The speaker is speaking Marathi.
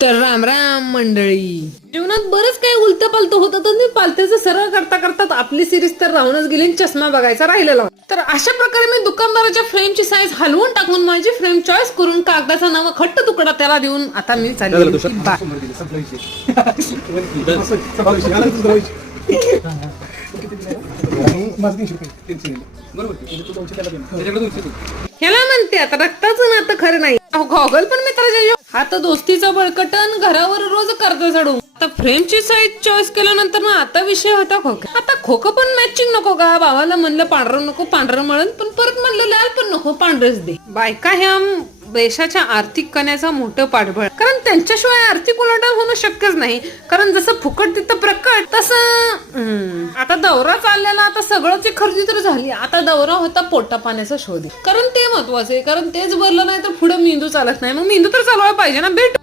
तर राम राम मंडळी. जीवनात बरंच काही उलट पालत होतं तर मी पालथ्याचं सरळ करता करता आपली सिरीज तर राहूनच गेली आणि चष्मा बघायचा राहिलेला होता. तर अशा प्रकारे मी दुकानदाराच्या फ्रेमची साईज हलवून टाकून माझी फ्रेम चॉईस करून कागदाचा नवा खट्ट तुकडा त्याला देऊन आता मी चालली ह्याला म्हणते आता रक्ताचं नातं खरं नाही. गॉगल पण मित्राच्या आता दोस्तीचा बळकटन घरावर रोज कर्ज चढू. आता फ्रेमची साईज चॉईस केल्यानंतर ना आता विषय होता खोका. आता खोकं पण मॅचिंग नको का. भावाला म्हणलं पांढरं नको पांढरं म्हणून पण परत म्हणलं लाल पण नको पांढरच दे. बायका ह्या देशाच्या आर्थिक कण्याचा मोठं पाठबळ, कारण त्यांच्याशिवाय आर्थिक उलाढाल होणं शक्यच नाही. कारण जसं फुकट तिथं प्रकट तसं आता दौरा चाललेला. आता सगळ्याची खरेदी तर झाली. आता दौरा होता पोटा पाण्याचा शोध, कारण ते महत्वाचं आहे. कारण तेच भरलं नाही तर पुढे मेंदू चालत नाही. मग मेंदू तर चालवायला पाहिजे ना. भेटू.